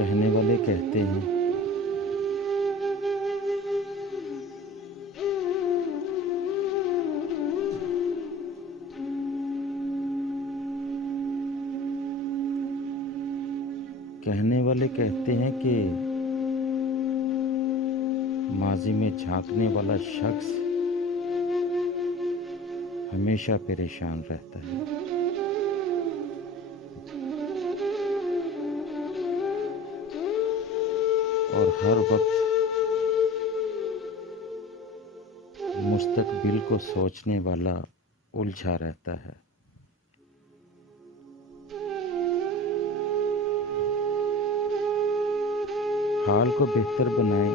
कहने वाले कहते हैं कहने वाले कहते हैं कि माजी में झांकने वाला शख्स हमेशा परेशान रहता है। और हर वक्त मुस्तकबिल को सोचने वाला उलझा रहता है। हाल को बेहतर बनाएं,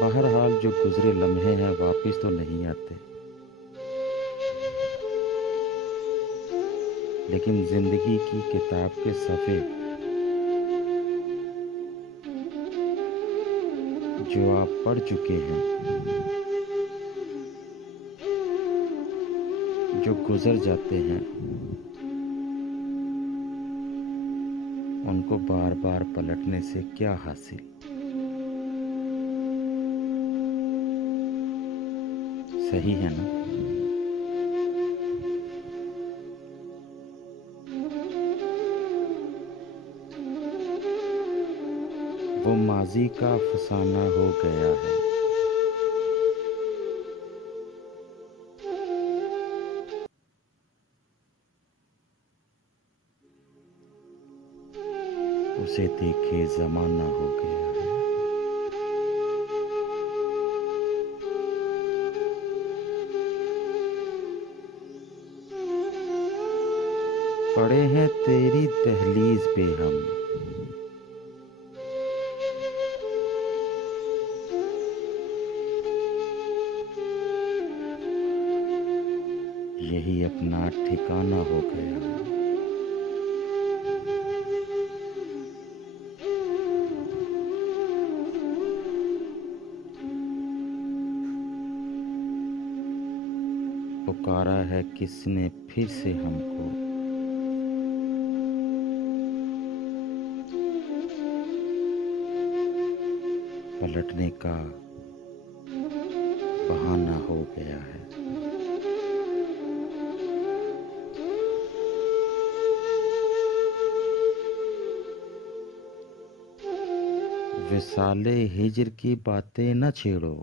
बहरहाल जो गुजरे लम्हे हैं वापिस तो नहीं आते, लेकिन जिंदगी की किताब के सफ़े जो आप पढ़ चुके हैं, जो गुजर जाते हैं, उनको बार बार पलटने से क्या हासिल। सही है ना? वो माजी का फसाना हो गया है। उसे देखे जमाना हो गया है। पड़े हैं तेरी दहलीज पे हम, यही अपना ठिकाना हो गया है। पुकारा है किसने फिर से हमको, पलटने का बहाना हो गया है। विसाले हिज्र की बातें न छेड़ो,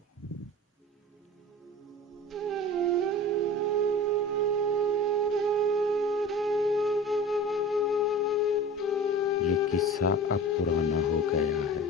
ये किस्सा अब पुराना हो गया है।